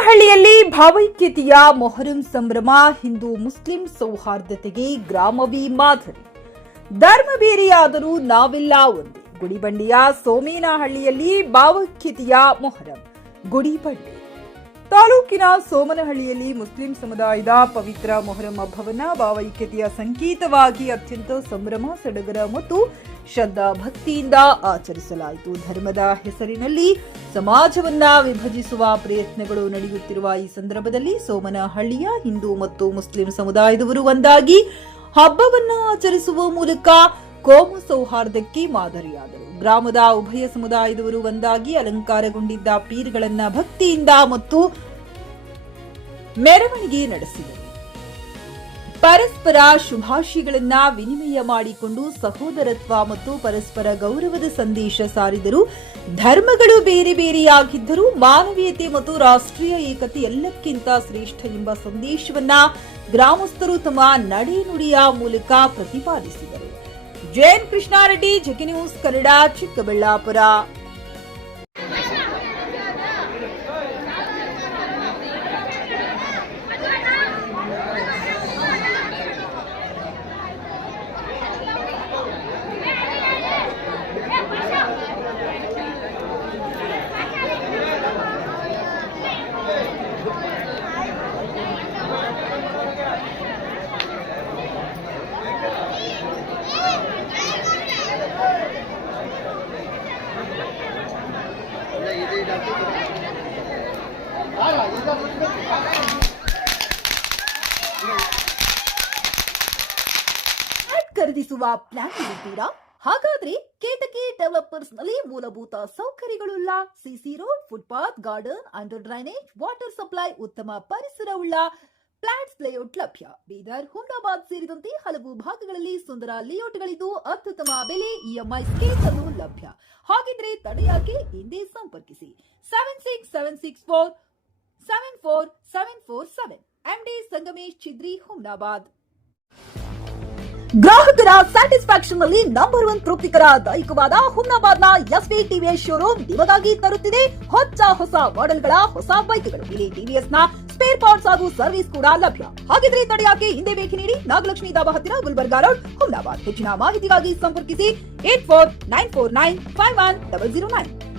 ಸೋಮನಹಳ್ಳಿಯಲ್ಲಿ ಭಾವೈಕ್ಯತೆಯ ಮೊಹರಂ ಸಂಭ್ರಮ, ಹಿಂದೂ ಮುಸ್ಲಿಂ ಸೌಹಾರ್ದತೆಗೆ ಗ್ರಾಮವೇ ಮಾದರಿ. ಧರ್ಮ ಬೇರೆಯಾದರೂ ನಾವೆಲ್ಲ ಒಂದೇ. ಗುಡಿಬಂಡೆಯ ಸೋಮೇನಹಳ್ಳಿಯಲ್ಲಿ ಭಾವೈಕ್ಯತೆಯ ಮೊಹರಂ. ಗುಡಿಬಂಡೆ ತಾಲೂಕಿನ ಸೋಮನಹಳ್ಳಿಯಲ್ಲಿ ಮುಸ್ಲಿಂ ಸಮುದಾಯದ ಪವಿತ್ರ ಮೊಹರಂ ಹಬ್ಬವನ್ನ ಭಾವೈಕ್ಯತೆಯ ಸಂಕೇತವಾಗಿ ಅತ್ಯಂತ ಸಂಭ್ರಮ, ಸಡಗರ ಮತ್ತು ಶ್ರದ್ಧಾ ಭಕ್ತಿಯಿಂದ ಆಚರಿಸಲಾಯಿತು. ಧರ್ಮದ ಹೆಸರಿನಲ್ಲಿ ಸಮಾಜವನ್ನ ವಿಭಜಿಸುವ ಪ್ರಯತ್ನಗಳು ನಡೆಯುತ್ತಿರುವ ಈ ಸಂದರ್ಭದಲ್ಲಿ ಸೋಮನಹಳ್ಳಿಯ ಹಿಂದೂ ಮತ್ತು ಮುಸ್ಲಿಂ ಸಮುದಾಯದವರು ಒಂದಾಗಿ ಹಬ್ಬವನ್ನ ಆಚರಿಸುವ ಮೂಲಕ ಕೋಮು ಸೌಹಾರ್ದಕ್ಕೆ ಮಾದರಿಯಾದರು. ಗ್ರಾಮದ ಉಭಯ ಸಮುದಾಯದವರು ಒಂದಾಗಿ ಅಲಂಕಾರಗೊಂಡಿದ್ದ ಪೀರ್ಗಳನ್ನ ಭಕ್ತಿಯಿಂದ ಮತ್ತು ಮೆರವಣಿಗೆ ನಡೆಸಿದರು. ಪರಸ್ಪರ ಶುಭಾಶಯಗಳನ್ನ ವಿನಿಮಯ ಮಾಡಿಕೊಂಡು ಸಹೋದರತ್ವ ಮತ್ತು ಪರಸ್ಪರ ಗೌರವದ ಸಂದೇಶ ಸಾರಿದರು. ಧರ್ಮಗಳು ಬೇರೆ ಬೇರೆಯಾಗಿದ್ದರೂ ಮಾನವೀಯತೆ ಮತ್ತು ರಾಷ್ಟ್ರೀಯ ಏಕತೆ ಎಲ್ಲಕ್ಕಿಂತ ಶ್ರೇಷ್ಠ ಎಂಬ ಸಂದೇಶವನ್ನ ಗ್ರಾಮಸ್ಥರು ತಮ್ಮ ನಡೆನುಡಿಯ ಮೂಲಕ ಪ್ರತಿಪಾದಿಸಿದರು. Jain Krishna Reddy, JK news Kannada, Chikkaballapur. ಖರೀದಿಸುವ ಪ್ಲಾನ್ ಇದ್ದೀರಾ? ಹಾಗಾದ್ರೆ ಕೇತಕಿ ಡೆವಲಪರ್ಸ್ ನಲ್ಲಿ ಮೂಲಭೂತ ಸೌಕರ್ಯಗಳುಳ್ಳ CC road, footpath, garden, under drainage, water supply, ಉತ್ತಮ ಪರಿಸರವುಳ್ಳ ಫ್ಲಾಟ್ಸ್ ಲೇಔಟ್ ಲಭ್ಯ. ಬೀದರ್, ಹುಮ್ನಾಬಾದ್ ಸೇರಿದಂತೆ ಹಲವು ಭಾಗಗಳಲ್ಲಿ ಸುಂದರ ಲೇಔಟ್ಗಳಿದ್ದು ಅತ್ಯುತ್ತಮ ಬೆಲೆ, ಇಎಂಐ ಸ್ಕೀಮ್ಸ್ ಅನ್ನು ಲಭ್ಯ. ಹಾಗಿದ್ರೆ ತಡೆಯಾಕೆ? ಹಿಂದೆ ಸಂಪರ್ಕಿಸಿ 7676474747. ಎಂಡಿ ಸಂಗಮೇಶ್ ಚಿದ್ರಿ, ಹುಮ್ನಾಬಾದ್. ಗ್ರಾಹಕರ ಸ್ಯಾಟಿಸ್ಫ್ಯಾಕ್ಷನ್ ನಲ್ಲಿ ನಂಬರ್ 1 ತೃಪ್ತಿಕರ ದಾಯಕವಾದ ಹುಮ್ನಾಬಾದ್ನ ಎಸ್ವಿ ಟಿವಿಎಸ್ ಶೋರೂಮ್ ನಿಮಗಾಗಿ ತರುತ್ತಿದೆ ಹೊಸ ಮಾಡೆಲ್ಗಳ ಹೊಸ ಬೈಕ್ಗಳು. ಇಲ್ಲಿ ಟಿವಿಎಸ್ ನ ಸ್ಪೇರ್ ಪಾರ್ಟ್ಸ್ ಹಾಗೂ ಸರ್ವಿಸ್ ಕೂಡ ಲಭ್ಯ. ಹಾಗಿದ್ರೆ ತಡೆಯಾಕೆ? ಹಿಂದೆ ಭೇಟಿ ನೀಡಿ. ನಾಗಲಕ್ಷ್ಮಿ ಧಾಬಾ ಹತ್ತಿರ, ಗುಲ್ಬರ್ಗಾ ರೋಡ್, ಹುಮ್ನಾಬಾದ್. ಹೆಚ್ಚಿನ ಮಾಹಿತಿಗಾಗಿ ಸಂಪರ್ಕಿಸಿ 8494951009.